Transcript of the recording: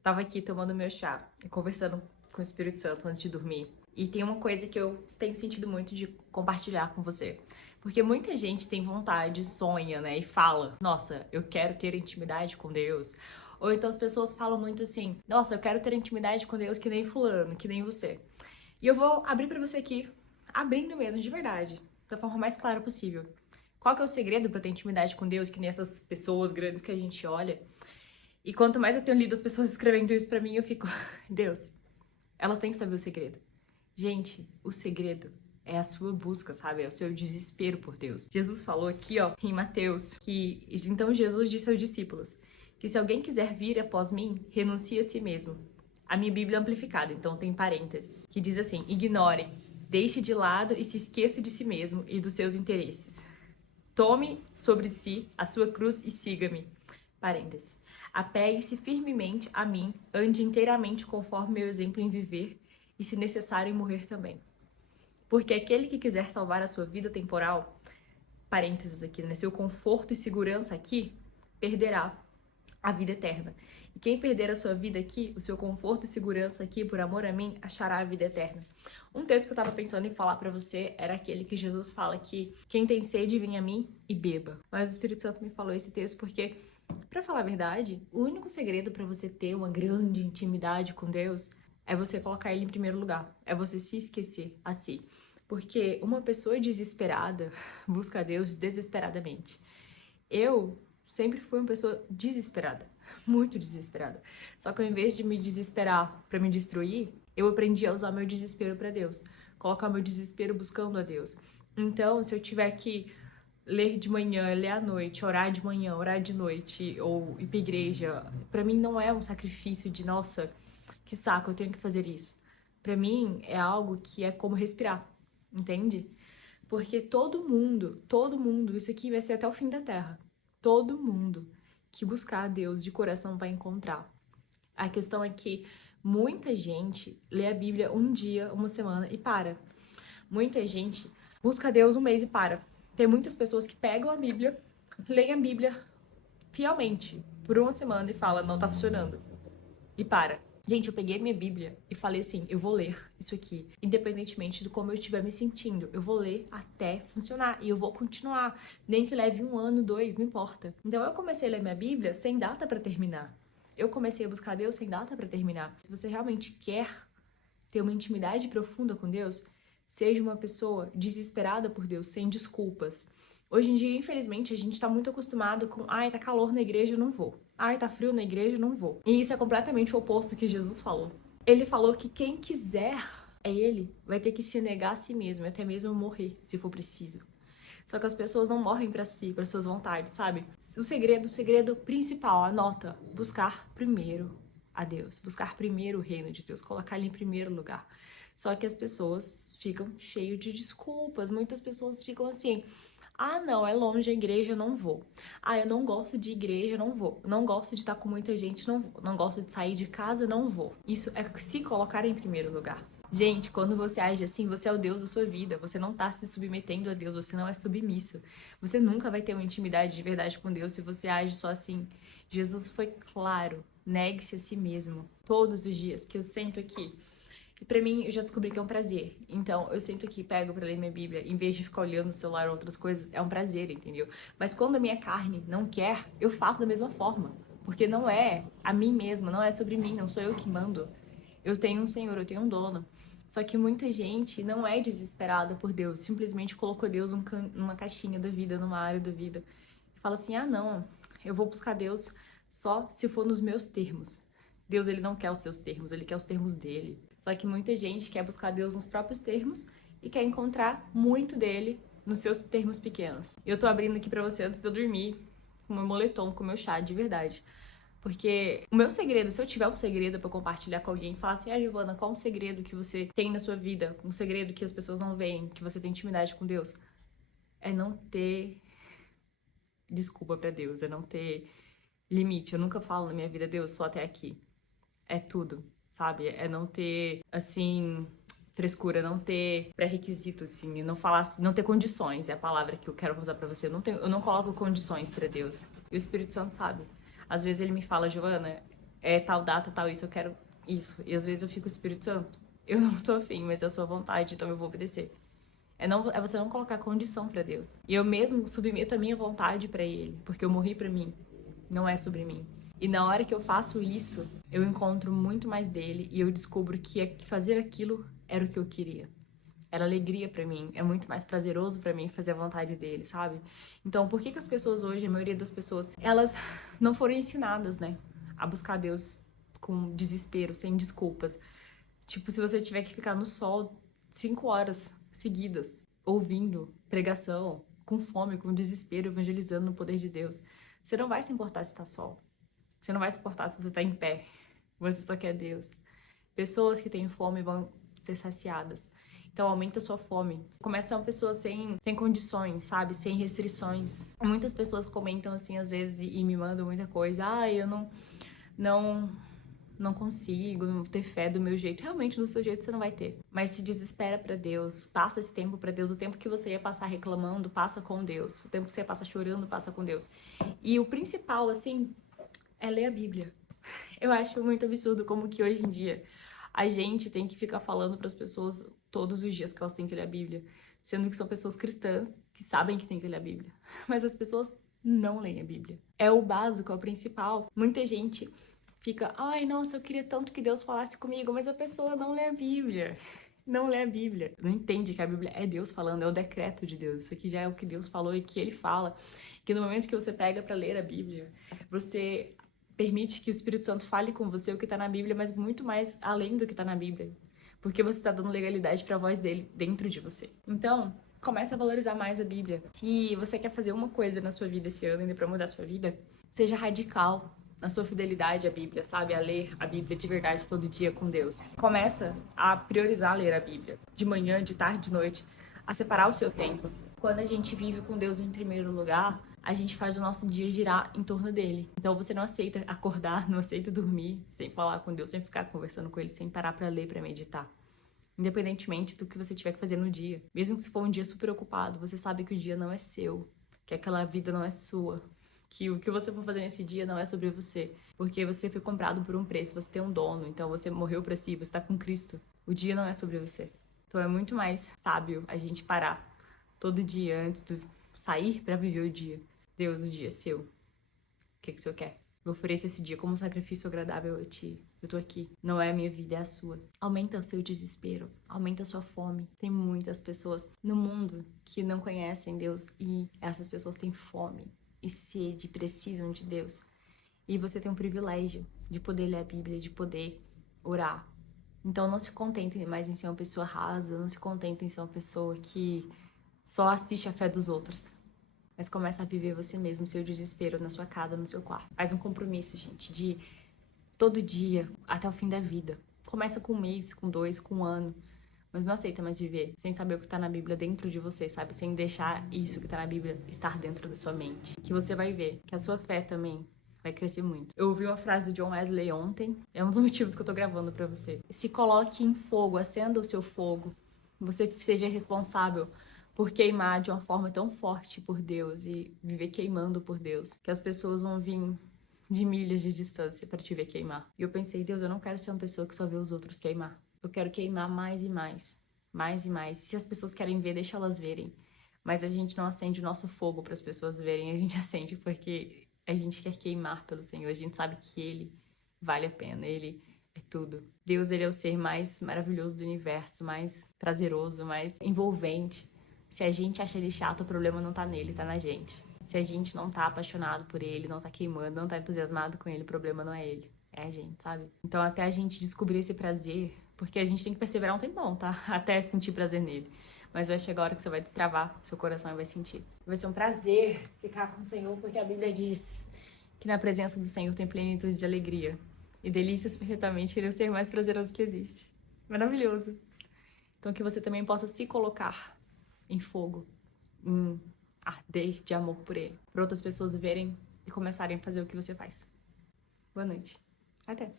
Eu tava aqui tomando meu chá e conversando com o Espírito Santo antes de dormir. E tem uma coisa que eu tenho sentido muito de compartilhar com você. Porque muita gente tem vontade, sonha, né? E fala, nossa, eu quero ter intimidade com Deus. Ou então as pessoas falam muito assim, nossa, eu quero ter intimidade com Deus que nem fulano, que nem você. E eu vou abrir pra você aqui, abrindo mesmo, de verdade, da forma mais clara possível. Qual que é o segredo pra ter intimidade com Deus, que nem essas pessoas grandes que a gente olha? E quanto mais eu tenho lido as pessoas escrevendo isso pra mim, eu fico, Deus, elas têm que saber o segredo. Gente, o segredo é a sua busca, sabe? É o seu desespero por Deus. Jesus falou aqui, ó, em Mateus, que então Jesus disse aos discípulos que se alguém quiser vir após mim, renuncie a si mesmo. A minha Bíblia é amplificada, então tem parênteses, que diz assim: ignore, deixe de lado e se esqueça de si mesmo e dos seus interesses. Tome sobre si a sua cruz e siga-me. Parênteses. Apegue-se firmemente a mim, ande inteiramente conforme meu exemplo em viver e, se necessário, em morrer também. Porque aquele que quiser salvar a sua vida temporal, parênteses aqui, né? Seu conforto e segurança aqui, perderá a vida eterna. E quem perder a sua vida aqui, o seu conforto e segurança aqui, por amor a mim, achará a vida eterna. Um texto que eu tava pensando em falar pra você era aquele que Jesus fala que quem tem sede, vem a mim e beba. Mas o Espírito Santo me falou esse texto porque, pra falar a verdade, o único segredo pra você ter uma grande intimidade com Deus é você colocar Ele em primeiro lugar. É você se esquecer a si. Porque uma pessoa desesperada busca a Deus desesperadamente. Eu sempre fui uma pessoa desesperada, muito desesperada. Só que ao invés de me desesperar pra me destruir, eu aprendi a usar meu desespero pra Deus, colocar meu desespero buscando a Deus. Então, se eu tiver que ler de manhã, ler à noite, orar de manhã, orar de noite ou ir pra igreja, pra mim não é um sacrifício de, nossa, que saco, eu tenho que fazer isso. Pra mim é algo que é como respirar, entende? Porque todo mundo, isso aqui vai ser até o fim da terra. Todo mundo que buscar a Deus de coração vai encontrar. A questão é que muita gente lê a Bíblia um dia, uma semana e para. Muita gente busca a Deus um mês e para. Tem muitas pessoas que pegam a Bíblia, leem a Bíblia fielmente por uma semana e fala, não tá funcionando. E para. Gente, eu peguei minha Bíblia e falei assim, eu vou ler isso aqui, independentemente de como eu estiver me sentindo. Eu vou ler até funcionar e eu vou continuar, nem que leve 1 ano, 2, não importa. Então eu comecei a ler minha Bíblia sem data pra terminar. Eu comecei a buscar Deus sem data pra terminar. Se você realmente quer ter uma intimidade profunda com Deus, seja uma pessoa desesperada por Deus, sem desculpas. Hoje em dia, infelizmente, a gente tá muito acostumado com ai, tá calor na igreja, eu não vou. Ai, tá frio na igreja, eu não vou. E isso é completamente o oposto do que Jesus falou. Ele falou que quem quiser ele vai ter que se negar a si mesmo, até mesmo morrer, se for preciso. Só que as pessoas não morrem pra si, para suas vontades, sabe? O segredo principal, anota, buscar primeiro a Deus, buscar primeiro o reino de Deus, colocar ele em primeiro lugar. Só que as pessoas ficam cheias de desculpas, muitas pessoas ficam assim, ah, não, é longe a igreja, eu não vou. Ah, eu não gosto de igreja, não vou. Não gosto de estar com muita gente, não vou. Não gosto de sair de casa, não vou. Isso é se colocar em primeiro lugar. Gente, quando você age assim, você é o Deus da sua vida. Você não tá se submetendo a Deus, você não é submisso. Você nunca vai ter uma intimidade de verdade com Deus se você age só assim. Jesus foi claro, negue-se a si mesmo. Todos os dias que eu sento aqui, e pra mim, eu já descobri que é um prazer. Então, eu sento aqui, pego pra ler minha Bíblia, em vez de ficar olhando no celular ou outras coisas, é um prazer, entendeu? Mas quando a minha carne não quer, eu faço da mesma forma. Porque não é a mim mesma, não é sobre mim, não sou eu que mando. Eu tenho um Senhor, eu tenho um dono. Só que muita gente não é desesperada por Deus, simplesmente colocou Deus numa caixinha da vida, numa área da vida. E fala assim, ah não, eu vou buscar Deus só se for nos meus termos. Deus, ele não quer os seus termos, ele quer os termos dele. Só que muita gente quer buscar Deus nos próprios termos e quer encontrar muito dele nos seus termos pequenos. Eu tô abrindo aqui pra você antes de eu dormir, com meu moletom, com meu chá, de verdade. Porque o meu segredo, se eu tiver um segredo pra compartilhar com alguém, falar assim, ah, Giovana, qual um segredo que você tem na sua vida? Um segredo que as pessoas não veem, que você tem intimidade com Deus? É não ter desculpa pra Deus, é não ter limite. Eu nunca falo na minha vida, Deus, só até aqui. É tudo, sabe? É não ter, assim, frescura, não ter pré-requisito, assim, não falar assim, não ter condições, é a palavra que eu quero usar pra você. Eu não coloco condições pra Deus. E o Espírito Santo sabe. Às vezes ele me fala, Giovana, é tal data, tal isso, eu quero isso. E às vezes eu fico, Espírito Santo, eu não tô afim, mas é a sua vontade, então eu vou obedecer. É você não colocar condição pra Deus. E eu mesmo submeto a minha vontade pra Ele, porque eu morri pra mim, não é sobre mim. E na hora que eu faço isso, eu encontro muito mais dele e eu descubro que fazer aquilo era o que eu queria. Era alegria pra mim, é muito mais prazeroso pra mim fazer a vontade dele, sabe? Então, por que as pessoas hoje, a maioria das pessoas, elas não foram ensinadas, né, a buscar Deus com desespero, sem desculpas? Tipo, se você tiver que ficar no sol 5 horas seguidas, ouvindo pregação, com fome, com desespero, evangelizando no poder de Deus, você não vai se importar se tá sol. Você não vai se importar se você tá em pé. Você só quer Deus. Pessoas que têm fome vão ser saciadas. Então aumenta a sua fome. Começa a ser uma pessoa sem condições, sabe? Sem restrições. Muitas pessoas comentam assim às vezes e me mandam muita coisa. Ah, eu não não consigo ter fé do meu jeito. Realmente, do seu jeito você não vai ter. Mas se desespera pra Deus, passa esse tempo pra Deus. O tempo que você ia passar reclamando, passa com Deus. O tempo que você ia passar chorando, passa com Deus. E o principal, assim, é ler a Bíblia. Eu acho muito absurdo como que hoje em dia a gente tem que ficar falando para as pessoas todos os dias que elas têm que ler a Bíblia, sendo que são pessoas cristãs que sabem que têm que ler a Bíblia, mas as pessoas não leem a Bíblia. É o básico, é o principal. Muita gente fica, ai, nossa, eu queria tanto que Deus falasse comigo, mas a pessoa não lê a Bíblia. Não lê a Bíblia. Não entende que a Bíblia é Deus falando, é o decreto de Deus. Isso aqui já é o que Deus falou e que Ele fala. Que no momento que você pega para ler a Bíblia, você permite que o Espírito Santo fale com você o que tá na Bíblia, mas muito mais além do que tá na Bíblia. Porque você tá dando legalidade para a voz dele dentro de você. Então, comece a valorizar mais a Bíblia. Se você quer fazer uma coisa na sua vida esse ano ainda para mudar a sua vida, seja radical na sua fidelidade à Bíblia, sabe? A ler a Bíblia de verdade todo dia com Deus. Começa a priorizar ler a Bíblia, de manhã, de tarde, de noite, a separar o seu tempo. Quando a gente vive com Deus em primeiro lugar, a gente faz o nosso dia girar em torno dele. Então você não aceita acordar, não aceita dormir sem falar com Deus, sem ficar conversando com ele, sem parar para ler, para meditar. Independentemente do que você tiver que fazer no dia. Mesmo que se for um dia super ocupado, você sabe que o dia não é seu, que aquela vida não é sua, que o que você for fazer nesse dia não é sobre você, porque você foi comprado por um preço, você tem um dono, então você morreu para si, você tá com Cristo. O dia não é sobre você. Então é muito mais sábio a gente parar todo dia antes de sair para viver o dia. Deus, o dia é seu. O que o Senhor quer? Eu ofereço esse dia como um sacrifício agradável a ti. Eu tô aqui. Não é a minha vida, é a sua. Aumenta o seu desespero. Aumenta a sua fome. Tem muitas pessoas no mundo que não conhecem Deus e essas pessoas têm fome e sede, precisam de Deus. E você tem um privilégio de poder ler a Bíblia, de poder orar. Então não se contentem mais em ser uma pessoa rasa, não se contentem em ser uma pessoa que só assiste a fé dos outros. Mas começa a viver você mesmo, seu desespero na sua casa, no seu quarto. Faz um compromisso, gente, de todo dia, até o fim da vida. Começa com um mês, com 2, com um ano. Mas não aceita mais viver sem saber o que tá na Bíblia dentro de você, sabe? Sem deixar isso que tá na Bíblia estar dentro da sua mente. Que você vai ver que a sua fé também vai crescer muito. Eu ouvi uma frase do John Wesley ontem. É um dos motivos que eu tô gravando pra você. Se coloque em fogo, acenda o seu fogo. Você seja responsável por queimar de uma forma tão forte por Deus e viver queimando por Deus, que as pessoas vão vir de milhas de distância para te ver queimar. E eu pensei, Deus, eu não quero ser uma pessoa que só vê os outros queimar. Eu quero queimar mais e mais, mais e mais. Se as pessoas querem ver, deixa elas verem. Mas a gente não acende o nosso fogo para as pessoas verem, a gente acende porque a gente quer queimar pelo Senhor. A gente sabe que Ele vale a pena, Ele é tudo. Deus, Ele é o ser mais maravilhoso do universo, mais prazeroso, mais envolvente. Se a gente acha ele chato, o problema não tá nele, tá na gente. Se a gente não tá apaixonado por ele, não tá queimando, não tá entusiasmado com ele, o problema não é ele, é a gente, sabe? Então até a gente descobrir esse prazer, porque a gente tem que perseverar um tempão, tá? Até sentir prazer nele. Mas vai chegar a hora que você vai destravar seu coração e vai sentir. Vai ser um prazer ficar com o Senhor, porque a Bíblia diz que na presença do Senhor tem plenitude de alegria. E delícias perfeitamente queriam ser mais prazeroso que existe. Maravilhoso. Então que você também possa se colocar em fogo, em arder de amor por ele, para outras pessoas verem e começarem a fazer o que você faz. Boa noite. Até.